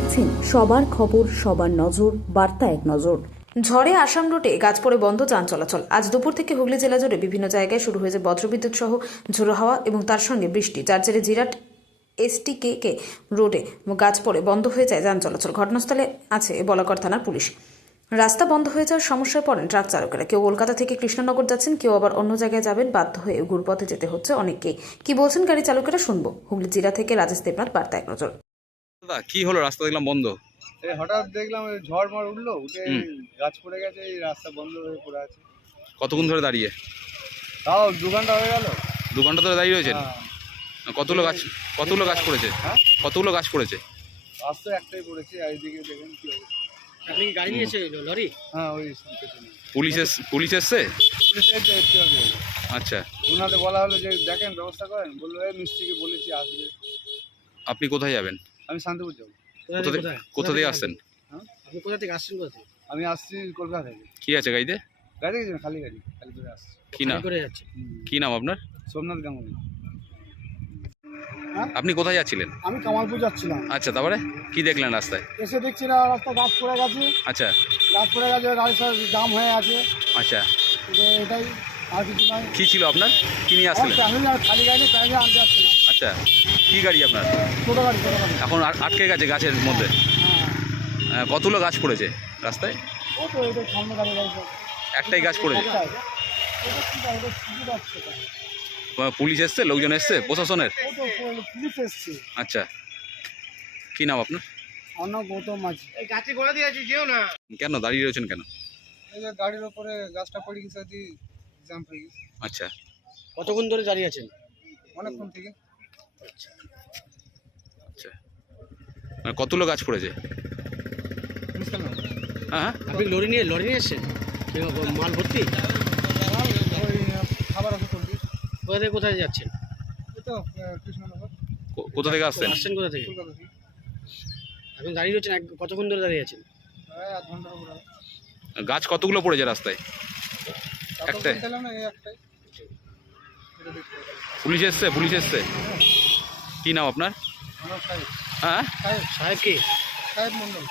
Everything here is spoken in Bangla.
দেখছেন সবার খবর, সবার নজর, বার্তা এক নজর। ঝড়ে আসাম রোডে গাছ পড়ে বন্ধ যান চলাচল। আজ দুপুর থেকে হুগলি জেলা জুড়ে বিভিন্ন জায়গায় শুরু হয়েছে বজ্রবিদ্যুৎ সহ ঝোড়ো হাওয়া এবং তার সঙ্গে বৃষ্টি, যার জেরে জিরাট STK রোডে গাছ পড়ে বন্ধ হয়ে যায় যান চলাচল। ঘটনাস্থলে আছে বলাগড় থানার পুলিশ। রাস্তা বন্ধ হয়ে যাওয়ার সমস্যায় পড়েন ট্রাক চালকেরা। কেউ কলকাতা থেকে কৃষ্ণনগর যাচ্ছেন, কেউ আবার অন্য জায়গায় যাবেন। বাধ্য হয়ে ঘুরপথে যেতে হচ্ছে অনেককেই। কি বলছেন গাড়ি চালকেরা শুনবো। হুগলি জেলা থেকে রাজেশ দেবনাথ, বার্তা এক নজর। দাদা কি হলো? রাস্তা দেখলাম বন্ধ। এই হঠাৎ দেখলাম ঝড় মার উঠলো, উঠে গাছ পড়ে গেছে, এই রাস্তা বন্ধ হয়ে পড়ে আছে। কতক্ষণ ধরে দাঁড়িয়ে? তাও 2 ঘন্টা হয়ে গেল। 2 ঘন্টা ধরে দাঁড়িয়ে রয়েছেন? কতগুলো গাছ পড়েছে? হ্যাঁ, কতগুলো গাছ পড়েছে? গাছ তো একটাই পড়েছে। আর এইদিকে দেখেন কি অবস্থা। আপনি কি গাড়ি নিয়েছে লরি? হ্যাঁ, ওই পেছনে পুলিশ এসছে? পুলিশ এসে একটু আগে। আচ্ছা, ওনাদের বলা হলো যে দেখেন ব্যবস্থা করেন, বললো এই মিস্ত্রিকে বলেছি আসবে। আপনি কোথায় যাবেন? আমি শান্তিপুর যাবো। কোথা থেকে আসছেন? হ্যাঁ, আপনি কোথা থেকে আসছেন? কোথা থেকে? আমি আসছি কলকাতা থেকে। কি আছে গাড়িতে? গাড়ি গেছি খালি করে আসছি। কি নাম? করে যাচ্ছে। কি নাম আপনার? সোমনাথ গাঙ্গুলি। আপনি কোথায় যাচ্ছিলেন? আমি কামালপুর যাচ্ছিলাম, আচ্ছা, তারপরে কি দেখলেন রাস্তায়? এসে দেখছি না রাস্তা গাছ পড়ে গেছে। আচ্ছা গাছ পড়ে গেছে, গাড়ি সব জাম হয়ে আছে। আচ্ছা, যে এটাই, আর কিছু নাই। কি ছিল আপনার? কি নিয়ে আমার আসছিলেন? ফ্যামিলি আর খালি গাড়ি ফ্যামিলি আনতে যাচ্ছে না। আচ্ছা, কি গাড়ি আপনার? ছোটো গাড়ি। এখন আটকে গেছে গাছের মধ্যে। হ্যাঁ, কতগুলো গাছ পড়েছে রাস্তায়? ও তো এটা সামনে গাড়ি সব একটাই গাছ পড়েছে? একটাই। এটা কি গাড়ি? এটা সুবিধা যাচ্ছে এটা। পুলিশ এসছে? লোকজন এসছে প্রশাসনের? ও তো পুলিশ এসছে। আচ্ছা, কি নাম আপনার? আমার নাম গৌতম মাঝি। এই গাছে গোড়া দিয়ে আছি, যেও না। কেন দাঁড়িয়ে রয়েছেন কেন? এই যে গাড়ির ওপরে গাছটা পড়ে গেছে, জাম হয়ে গেছে আচ্ছা কতক্ষণ ধরে দাঁড়িয়ে আছেন? অনেকক্ষণ থেকে। আচ্ছা, মানে কতগুলো গাছ পড়েছে? বুঝতে পারলাম। হ্যাঁ, আপনি লরি নিয়ে এসছেন? মাল ভর্তি? ওই খাবার আছে করবি। কোথা থেকে কোথায় যাচ্ছেন? এই তো কৃষ্ণনগর, কোথা থেকে আসছেন? আসছেন কোথা থেকে? কলকাতা থেকে। আপনি দাঁড়িয়ে রয়েছেন, কতক্ষণ ধরে দাঁড়িয়ে আছেন? প্রায় 1 ঘন্টার উপরে। গাছ কতগুলো পড়েছে রাস্তায়? তারপর একটাই? বলছিলাম না, এই একটাই। এটা দেখতে হবে। পুলিশ এসছে? কি নাম আপনার? আমার সাহেব হ্যাঁ, সাহেব কি? সাহেব মন্ডল।